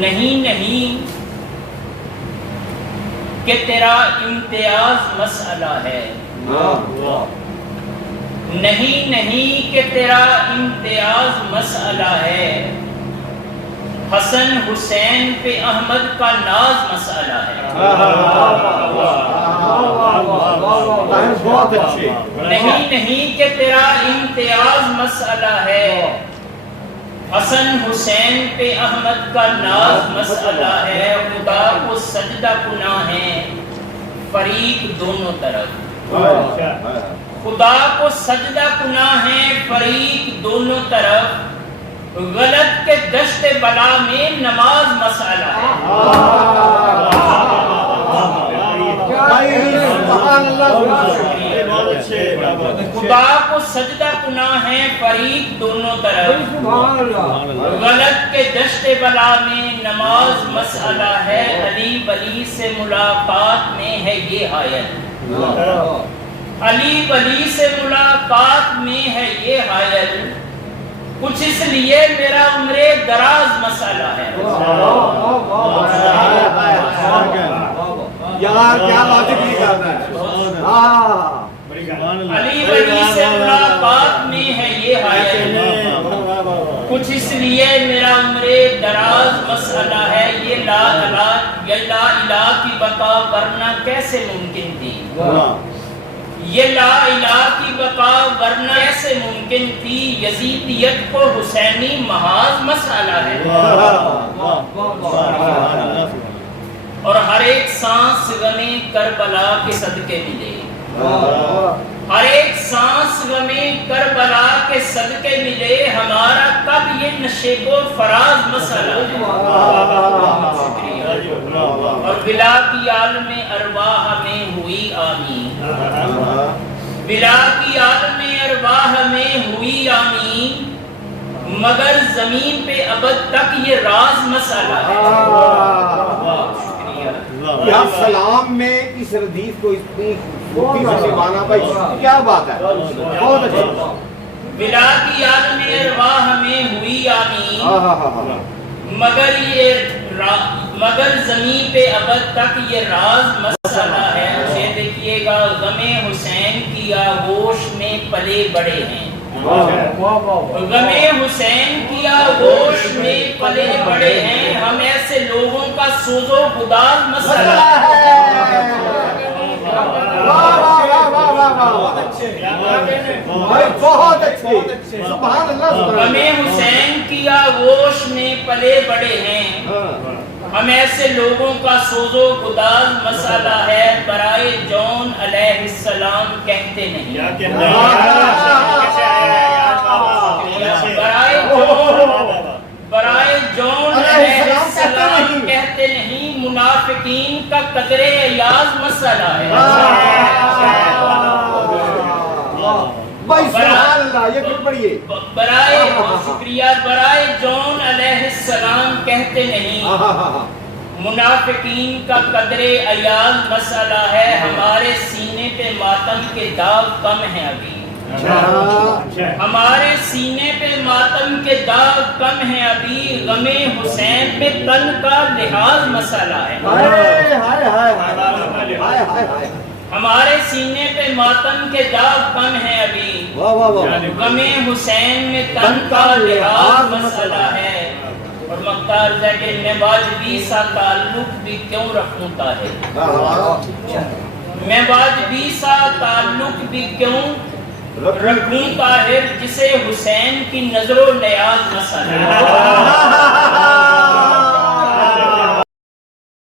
نہیں کہ تیرا امتیاز مسئلہ ہے، نہیں کہ تیرا امتیاز مسئلہ ہے، حسن حسین پہ احمد کا ناز مسئلہ ہے۔ نہیں کہ تیرا امتیاز مسئلہ ہے، حسن حسین پہ احمد کا ناز مسئلہ ہے، خدا کو سجدہ گناہ ہے فریق دونوں طرف، خدا کو سجدہ گناہ ہے فریق دونوں طرف، غلط کے دشت بلا میں نماز مسئلہ ہے۔ خدا کو سجدہ گناہ ہے فریق دونوں طرف، غلط کے دشت بلا میں نماز مسئلہ ہے، علی ولی سے ملاقات میں ہے یہ حائل، علی ولی سے ملاقات میں ہے یہ حائل، کچھ اس لیے میرا عمر دراز مسئلہ ہے۔ یار کیا بات کی کرنا ہے، علی ولی سے ملاقات میں ہے یہ حائل، کچھ اس لیے میرا عمر دراز مسئلہ ہے، یہ لا الہ کی بقا ورنہ کیسے ممکن تھی، یہ لا الہ کی بقا ورنہ ایسے ممکن تھی، یزیدیت کو حسینی محاذ مسئلہ ہے، اور ہر ایک سانس غمِ کربلا کے صدقے ملے، ہر ایک سانس غمِ کربلا کے صدقے ملے، ہمارا کب یہ نشیب و فراز مسئلہ ہے، اور بلا کی عالم ارواح میں ہوئی آمین، بلا کی عالم ارواح میں ہوئی آمین، مگر زمین پہ ابد تک یہ راز مسئلہ ہے۔ یا سلام میں اس ردیف کو اتنی خوبصورتی سے مانا بھائی، کیا بات ہے، بہت اچھا۔ بلا کی عالم ارواح میں ہوئی آمین، مگر زمین پہ ابد تک یہ راز مسئلہ ہے۔ اسے دیکھیے گا، غم حسین کی آغوش میں پلے بڑے ہیں، غم حسین کی آغوش میں پلے بڑے ہیں، ہم ایسے لوگوں کا سوز و گداز مسئلہ ہے۔ بہت اچھے، سبحان اللہ۔ غم حسین کی آغوش میں پلے بڑے ہیں، ہم ایسے لوگوں کا سوز و گداز مسئلہ ہے، برائے جون علیہ السلام کہتے نہیں، برائے جون علیہ السلام کہتے نہیں، منافقین کا قدر ایاز مسئلہ ہے۔ برائے جون علیہ السلام کہتے نہیں، منافقین کا قدر ایاز مسئلہ ہے، ہمارے سینے پہ ماتم کے داغ کم ہیں ابھی، ہمارے سینے پہ ماتم کے داغ کم ہیں ابھی، غم حسین پہ تن کا لحاظ مسئلہ ہے، ہمارے سینے پہ ماتم کے داغ کم ہیں ابھی، غم حسین میں تن کا لحاظ مسئلہ ہے، اور مختار زیکر میں واجبی سا تعلق بھی کیوں رکھوں طاہر، میں واجبی سا تعلق بھی کیوں رکھوں طاہر، جسے حسین کی نظر و نیاز مسئلہ ہے۔